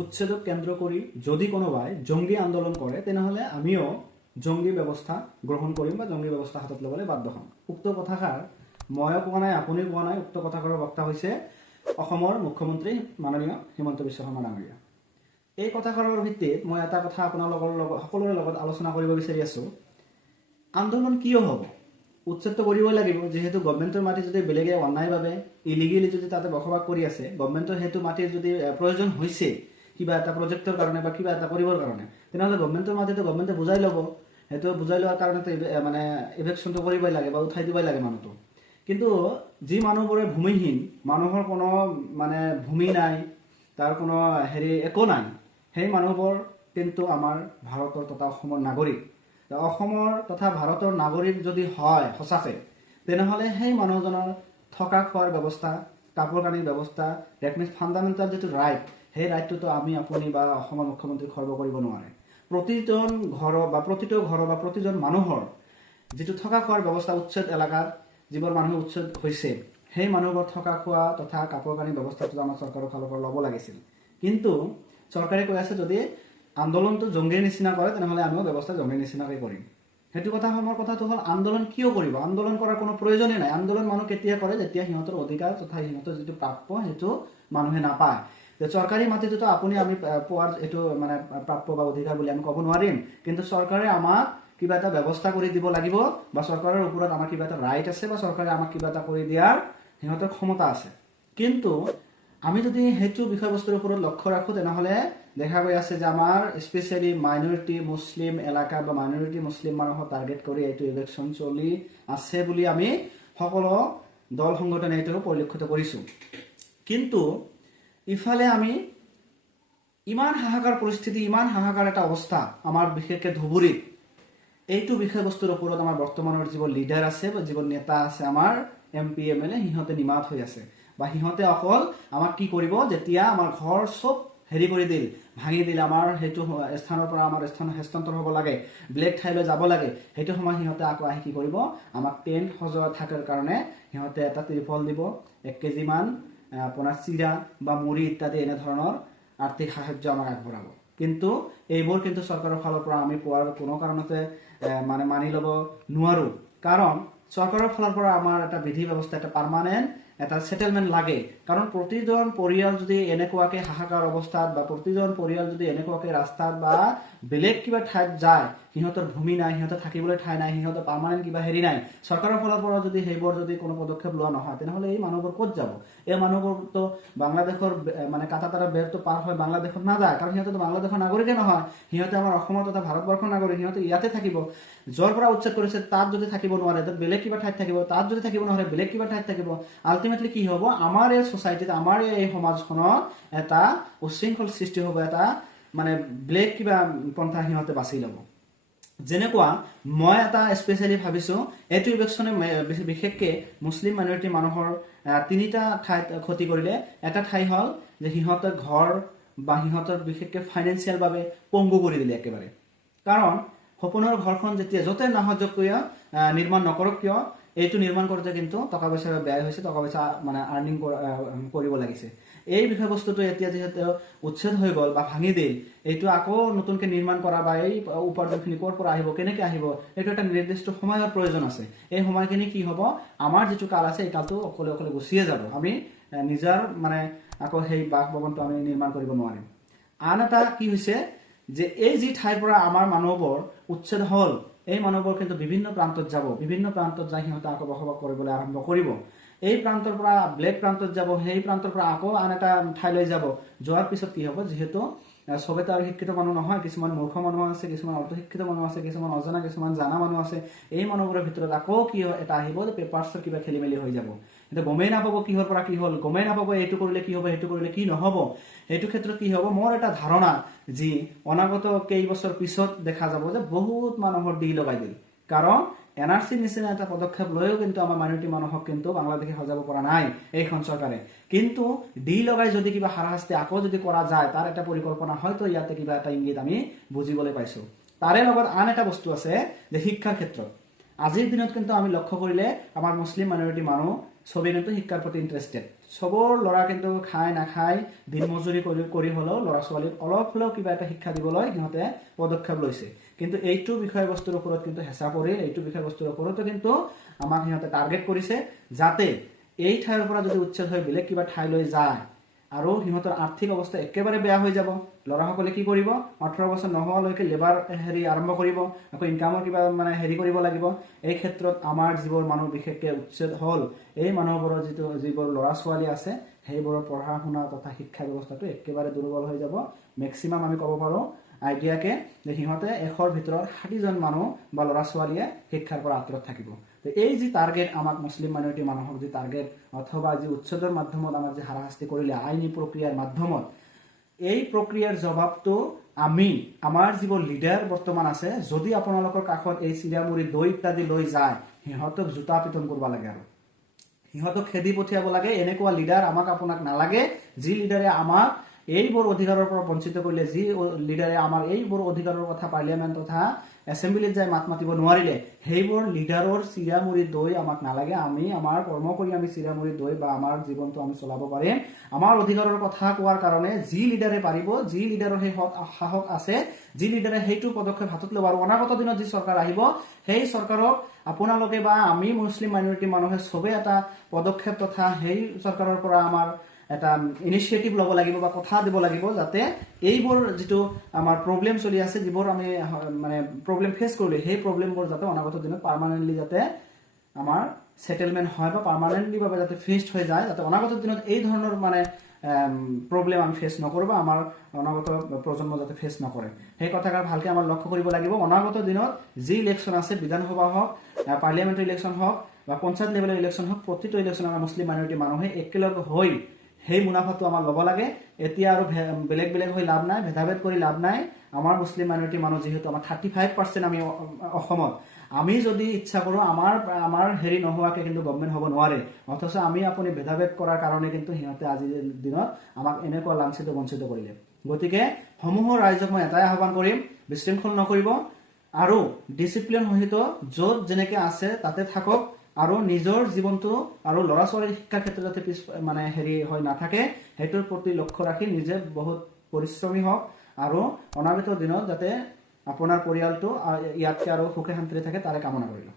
উচ্ছেদক কেন্দ্ৰ কৰি যদি কোনোবাই জঙ্গী আন্দোলন কৰে তেনেহ'লে আমিও জঙ্গী ব্যৱস্থা গ্ৰহণ কৰিম বা জঙ্গী ব্যৱস্থা হাতত ল'বলৈ বাধ্য হ'ম। উক্ত কথাষাৰ ময়ো কোৱা নাই, আপুনিও কোৱা নাই। উক্ত কথাষাৰৰ বক্তা হৈছে অসমৰ মুখ্যমন্ত্ৰী মাননীয় হিমন্ত বিশ্ব শৰ্মা ডাঙৰীয়া। এই কথাষাৰৰ ভিত্তিত মই এটা কথা আপোনালোকৰ লগত সকলোৰে লগত আলোচনা কৰিব বিচাৰি আছোঁ। আন্দোলন কিয় হ'ব? উচ্ছেদ কৰিবই লাগিব, যিহেতু গভৰ্ণমেণ্টৰ মাটি যদি বেলেগে অন্যায়ভাৱে ইলিগেলি যদি তাতে বসবাস কৰি আছে, গভৰ্ণমেণ্টৰ সেইটো মাটিৰ যদি প্ৰয়োজন হৈছে কিবা এটা প্ৰজেক্টৰ কাৰণে বা কিবা এটা কৰিবৰ কাৰণে, তেনেহ'লে গভৰ্ণমেণ্টৰ মাটিটো গভৰ্ণমেণ্টে বুজাই ল'ব। সেইটো বুজাই লোৱাৰ কাৰণেতো মানে ইভেকশ্যনটো কৰিবই লাগে বা উঠাই দিবই লাগে মানুহটো। কিন্তু যি মানুহবোৰে ভূমিহীন, মানুহৰ কোনো মানে ভূমি নাই, তাৰ কোনো একো নাই, সেই মানুহবোৰ কিন্তু আমাৰ ভাৰতৰ তথা অসমৰ নাগৰিক। অসমৰ তথা ভাৰতৰ নাগৰিক যদি হয় সঁচাকৈ, তেনেহ'লে সেই মানুহজনৰ থকা খোৱাৰ ব্যৱস্থা, কাপোৰ কানিৰ ব্যৱস্থা, ডেট মিনছ ফাণ্ডামেণ্টেল যিটো ৰাইট, সেই ৰাইটটোতো আমি আপুনি বা অসমৰ মুখ্যমন্ত্ৰীক খৰ্ব কৰিব নোৱাৰে। প্ৰতিটো ঘৰৰ বা প্ৰতিজন মানুহৰ যিটো থকা খোৱাৰ ব্যৱস্থা, উচ্ছেদ এলেকাত যিবোৰ মানুহ উচ্ছেদ হৈছে, সেই মানুহবোৰ থকা খোৱা তথা কাপোৰ কানিৰ ব্যৱস্থাটো আমাৰ চৰকাৰৰ ফালৰ পৰা ল'ব লাগিছিল। কিন্তু চৰকাৰে কৈ আছে যদি আন্দোলনটো জঙ্গীৰ নিচিনা কৰে তেনেহ'লে আমিও ব্যৱস্থা জঙ্গীৰ নিচিনাকৈ কৰিম। সেইটো কথাটো হ'ল আন্দোলন কিয় কৰিব? আন্দোলন কৰাৰ কোনো প্ৰয়োজনেই নাই। আন্দোলন মানুহ কেতিয়া কৰে? যেতিয়া সিহঁতৰ অধিকাৰ তথা সিহঁতৰ যিটো প্ৰাপ্য সেইটো মানুহে নাপায়। যে চৰকাৰী মাটিটোতো আমি পোৱাৰ এইটো মানে প্ৰাপ্য বা অধিকাৰ বুলি আমি ক'ব নোৱাৰিম, কিন্তু চৰকাৰে আমাক কিবা এটা ব্যৱস্থা কৰি দিব লাগিব বা চৰকাৰৰ ওপৰত আমাৰ কিবা এটা ৰাইট আছে বা চৰকাৰে আমাক কিবা এটা কৰি দিয়াৰ সিহঁতৰ ক্ষমতা আছে। কিন্তু আমি যদি সেইটো বিষয়বস্তুৰ ওপৰত লক্ষ্য ৰাখোঁ তেনেহ'লে দেখা গৈ আছে যে আমাৰ স্পেচিয়েলি মাইনৰিটি মুছলিম এলেকা বা মাইনৰিটি মুছলিম মানুহক টাৰ্গেট কৰি এইটো ইলেকশ্যন চলি আছে বুলি আমি সকলো দল সংগঠনে এইটো পৰিলক্ষিত কৰিছোঁ। কিন্তু ইফালে আমি ইমান হাহাকাৰ পৰিস্থিতি, ইমান হাহাকাৰ এটা অৱস্থা আমাৰ বিশেষকৈ ধুবুৰীত, এইটো বিষয়বস্তুৰ ওপৰত আমাৰ বৰ্তমানৰ যিবোৰ লিডাৰ আছে বা যিবোৰ নেতা আছে আমাৰ MP MLA, সিহঁতে নিমাত হৈ আছে বা সিহঁতে অকল আমাক কি কৰিব, যেতিয়া আমাৰ ঘৰ চব কৰি দিল, ভাঙি দিল, আমাৰ সেইটো স্থানৰ পৰা আমাৰ হস্তান্তৰ হ'ব লাগে, বেলেগ ঠাইলৈ যাব লাগে, সেইটো সময় সিহঁতে আকৌ আহি কি কৰিব, আমাক টেণ্ট সজোৱা থকাৰ কাৰণে সিহঁতে এটা ত্ৰিপল দিব, 1 কেজিমান আপোনাৰ চিৰা বা মুড়ি ইত্যাদি এনেধৰণৰ আৰ্থিক সাহায্য আমাক আগবঢ়াব। কিন্তু এইবোৰ কিন্তু চৰকাৰৰ ফালৰ পৰা আমি পোৱাৰ কোনো কাৰণতে মানে মানি ল'ব নোৱাৰোঁ। কাৰণ চৰকাৰৰ ফালৰ পৰা আমাৰ এটা বিধি ব্যৱস্থা, এটা পাৰ্মানেণ্ট এটা সেটেলমেণ্ট লাগে। কাৰণ প্ৰতিজন পৰিয়াল যদি এনেকুৱাকৈ হাহাকাৰ অৱস্থাত বা প্ৰতিজন পৰিয়াল যদি এনেকুৱাকৈ ৰাস্তাত বা বেলেগ কিবা ঠাইত যায়, সিহঁতৰ ভূমি নাই, সিহঁতৰ থাকিবলৈ ঠাই নাই, সিহঁতৰ পাৰ্মানেণ্ট কিবা নাই, চৰকাৰৰ ফালৰ পৰা যদি সেইবোৰ যদি কোনো পদক্ষেপ লোৱা নহয়, তেনেহ'লে এই মানুহবোৰ ক'ত যাব? এই মানুহবোৰতো বাংলাদেশৰ মানে কাটাতাৰা বেৰটো পাৰ হৈ বাংলাদেশত নাযায়, কাৰণ সিহঁতেতো বাংলাদেশৰ নাগৰিকে নহয়, সিহঁতে আমাৰ অসমৰ তথা ভাৰতবৰ্ষৰ নাগৰিক, সিহঁতে ইয়াতে থাকিব। য'ৰ পৰা উচ্ছেদ কৰিছে তাত যদি থাকিব নোৱাৰে, তাত বেলেগ কিবা ঠাইত থাকিব, তাত যদি থাকিব নহ'লে বেলেগ কিবা ঠাইত থাকিব। আল্টিমেটলি কি হ'ব, আমাৰ এই ছ'চাইটিত, আমাৰ এই সমাজখনত এটা উচ্ছৃংখল সৃষ্টি হ'ব, এটা মানে বেলেগ কিবা পন্থা সিহঁতে বাছি ল'ব। যেনেকুৱা মই এটা স্পেচিয়েলি ভাবিছোঁ, এইটো ইলেকশ্যনে বিশেষকৈ মুছলিম মাইনৰিটি মানুহৰ 3টা ঠাইত ক্ষতি কৰিলে। এটা ঠাই হ'ল যে সিহঁতৰ ঘৰ বা সিহঁতৰ বিশেষকৈ ফাইনেন্সিয়েলভাৱে পংগু কৰি দিলে একেবাৰে। কাৰণ সপোনৰ ঘৰখন যেতিয়া য'তে নাহক কিয় নিৰ্মাণ নকৰক কিয়, এইটো নিৰ্মাণ কৰোঁতে কিন্তু টকা পইচা ব্যয় হৈছে, টকা পইচা মানে আৰ্নিং কৰিব লাগিছে। এই বিষয়বস্তুটো এতিয়া যিহেতু উচ্ছেদ হৈ গ'ল বা ভাঙি দিল, এইটো আকৌ নতুনকৈ নিৰ্মাণ কৰা বা এই উপাৰ্জনখিনি ক'ৰ পৰা আহিব, কেনেকৈ আহিব, এইটো এটা নিৰ্দিষ্ট সময়ৰ প্ৰয়োজন আছে। এই সময়খিনি কি হ'ব, আমাৰ যিটো কাল আছে এই কালটো অকলে গুচিয়ে যাব। আমি নিজৰ মানে আকৌ সেই বাসভৱনটো আমি নিৰ্মাণ কৰিব নোৱাৰিম। আন এটা কি হৈছে যে এই যি ঠাইৰ পৰা আমাৰ মানুহবোৰ উচ্ছেদ হ'ল, এই মানুহবোৰ কিন্তু বিভিন্ন প্ৰান্তত যাব, বিভিন্ন প্ৰান্তত যাই সিহঁতে আকৌ বসবাস কৰিবলৈ আৰম্ভ কৰিব। এই প্ৰান্তৰ পৰা বেলেগ প্ৰান্তত যাব, সেই প্ৰান্তৰ পৰা আকৌ আন এটা ঠাইলৈ যাব। যোৱাৰ পিছত কি হ'ব, যিহেতু চবেতো আৰু শিক্ষিত মানুহ নহয়, কিছুমান মূৰ্খ মানুহ আছে, কিছুমান অৰ্ধশিক্ষিত মানুহ আছে, কিছুমান অজনা, কিছুমান জানা মানুহ আছে। এই মানুহবোৰৰ ভিতৰত আকৌ কি এটা আহিব যে পেপাৰ্ছৰ কিবা খেলি মেলি হৈ যাব। এতিয়া গমেই নাপাব কিহৰ পৰা কি হ'ল, গমেই নাপাব এইটো কৰিলে কি হ'ব, সেইটো কৰিলে কি নহ'ব। সেইটো ক্ষেত্ৰত কি হ'ব, মোৰ এটা ধাৰণা যি অনাগত কেইবছৰ পিছত দেখা যাব যে বহুত মানুহৰ দি লগাই দিল। কাৰণ NRCৰ নিচিনা এটা পদক্ষেপ লৈও কিন্তু আমাৰ মাইনৰিটি মানুহক কিন্তু বাংলাদেশে সজাব পৰা নাই এইখন চৰকাৰে। কিন্তু দি লগাই যদি কিবা হাৰাশাস্তি আকৌ যদি কৰা যায়, তাৰ এটা পৰিকল্পনা হয়তো ইয়াতে কিবা এটা ইংগিত আমি বুজিবলৈ পাইছোঁ। তাৰে লগত আন এটা বস্তু আছে যে শিক্ষাৰ ক্ষেত্ৰত আজিৰ দিনত কিন্তু আমি লক্ষ্য কৰিলে আমাৰ মুছলিম মাইনৰিটি মানুহ চবেই কিন্তু শিক্ষাৰ প্ৰতি ইণ্টাৰেষ্টেড। চবৰ ল'ৰা কিন্তু খাই নাখায় দিন মজুৰি কৰি হ'লেও ল'ৰা ছোৱালীক অলপ হ'লেও কিবা এটা শিক্ষা দিবলৈ সিহঁতে পদক্ষেপ লৈছে। কিন্তু এইটো বিষয়বস্তুৰ ওপৰত কিন্তু হেঁচা পৰিল, এইটো বিষয়বস্তুৰ ওপৰতো কিন্তু আমাক সিহঁতে টাৰ্গেট কৰিছে, যাতে এই ঠাইৰ পৰা যদি উচ্ছেদ হৈ বেলেগ কিবা ঠাইলৈ যায় আৰু সিহঁতৰ আৰ্থিক অৱস্থা একেবাৰে বেয়া হৈ যাব। ল'ৰাসকলে কি কৰিব, 18 বছৰ নোহোৱালৈকে লেবাৰ আৰম্ভ কৰিব, আকৌ ইনকামৰ কিবা কৰিব লাগিব। এই ক্ষেত্ৰত আমাৰ যিবোৰ মানুহ বিশেষকৈ উচ্ছেদ হ'ল, এই মানুহবোৰৰ যিবোৰ ল'ৰা ছোৱালী আছে সেইবোৰৰ পঢ়া শুনা তথা শিক্ষা ব্যৱস্থাটো একেবাৰে দুৰ্বল হৈ যাব। মেক্সিমাম আমি ক'ব পাৰোঁ আইডিয়াকে যে সিহঁতে 100ৰ ভিতৰত 60জন মানুহ বা ল'ৰা ছোৱালীয়ে শিক্ষাৰ পৰা আঁতৰত থাকিব। তো এই যি টাৰ্গেট আমাক মুছলিম মাইনৰিটি মানুহক যি টাৰ্গেট অথবা যি উচ্ছেদৰ মাধ্যমত আমাক যি হাৰাশাস্তি কৰিলে আইনী প্ৰক্ৰিয়াৰ মাধ্যমত, এই প্ৰক্ৰিয়াৰ জবাবটো আমি আমাৰ যিবোৰ লিডাৰ বৰ্তমান আছে, যদি আপোনালোকৰ কাষত এই চিৰা মুড়ি দৈ ইত্যাদি লৈ যায়, সিহঁতক জোতা পিটন কৰিব লাগে আৰু সিহঁতক খেদি পঠিয়াব লাগে। এনেকুৱা লিডাৰ আমাক আপোনাক নালাগে, যি লিডাৰে আমাক এইবোৰ অধিকাৰৰ পৰা বঞ্চিত কৰিলে, যি লিডাৰে আমাৰ এইবোৰ অধিকাৰৰ কথা পাৰ্লিয়ামেণ্ট তথা এছেম্বলিত যাই মাত মাতিব নোৱাৰিলে, সেইবোৰ লিডাৰৰ চিৰা মুড়ি দৈ আমাক নালাগে। আমি আমাৰ কৰ্ম কৰি আমি চিৰা মুড়ি দৈ বা আমাৰ জীৱনটো আমি চলাব পাৰিম। আমাৰ অধিকাৰৰ কথা কোৱাৰ কাৰণে যি লিডাৰে পাৰিব, যি লিডাৰৰ সেই সাহস আছে, যি লিডাৰে সেইটো পদক্ষেপ হাতত ল'ব, আৰু অনাগত দিনত যি চৰকাৰ আহিব সেই চৰকাৰক আপোনালোকে বা আমি মুছলিম মাইনৰিটি মানুহে চবেই এটা পদক্ষেপ তথা সেই চৰকাৰৰ পৰা আমাৰ এটা ইনিচিয়েটিভ ল'ব লাগিব বা কথা দিব লাগিব, যাতে এইবোৰ যিটো আমাৰ প্ৰব্লেম চলি আছে, যিবোৰ আমি প্ৰব্লেম ফেচ কৰিলোঁ, সেই প্ৰব্লেমবোৰ যাতে অনাগত দিনত পাৰ্মানেণ্টলি যাতে আমাৰ সেটেলমেণ্ট হয় বা পাৰ্মানেণ্টলি বাবে যাতে ফিনিশ্ড হৈ যায়, যাতে অনাগত দিনত এই ধৰণৰ প্ৰব্লেম আমি ফেচ নকৰোঁ বা আমাৰ অনাগত প্ৰজন্ম যাতে ফেচ নকৰে, সেই কথাষাৰ ভালকৈ আমাৰ লক্ষ্য কৰিব লাগিব। অনাগত দিনত যি ইলেকশ্যন আছে, বিধানসভা হওক, পাৰ্লিয়ামেণ্টাৰী ইলেকশ্যন হওক বা পঞ্চায়ত লেভেলৰ ইলেকশ্যন হওক, প্ৰতিটো ইলেকশ্যন আমাৰ মুছলিম মাইনৰিটি মানুহে একেলগে হৈ সেই মুনাফাটো আমাৰ ল'ব লাগে। এতিয়া আৰু বেলেগ বেলেগ হৈ লাভ নাই, ভেদাভেদ কৰি লাভ নাই। আমাৰ মুছলিম মাইনৰিটি মানুহ যিহেতু আমাৰ 35% আমি অসমত, আমি যদি ইচ্ছা কৰোঁ আমাৰ নোহোৱাকৈ কিন্তু গভৰ্ণমেণ্ট হ'ব নোৱাৰে। অথচ আমি আপুনি ভেদাভেদ কৰাৰ কাৰণে কিন্তু সিহঁতে আজিৰ দিনত আমাক এনেকুৱা লাঞ্ছিত বঞ্চিত কৰিলে। গতিকে সমূহ ৰাইজক মই এটাই আহ্বান কৰিম, বিশৃংখল নকৰিব আৰু ডিচিপ্লিন সহিত য'ত যেনেকৈ আছে তাতে থাকক, আৰু নিজৰ জীৱনটো আৰু ল'ৰা ছোৱালীৰ শিক্ষাৰ ক্ষেত্ৰত যাতে হৈ নাথাকে, সেইটোৰ প্ৰতি লক্ষ্য ৰাখি নিজে বহুত পৰিশ্ৰমী হওক আৰু অনাগত দিনত যাতে আপোনাৰ পৰিয়ালটো ইয়াতকৈ আৰু সুখে শান্তিৰে থাকে তাৰে কামনা কৰিলোঁ।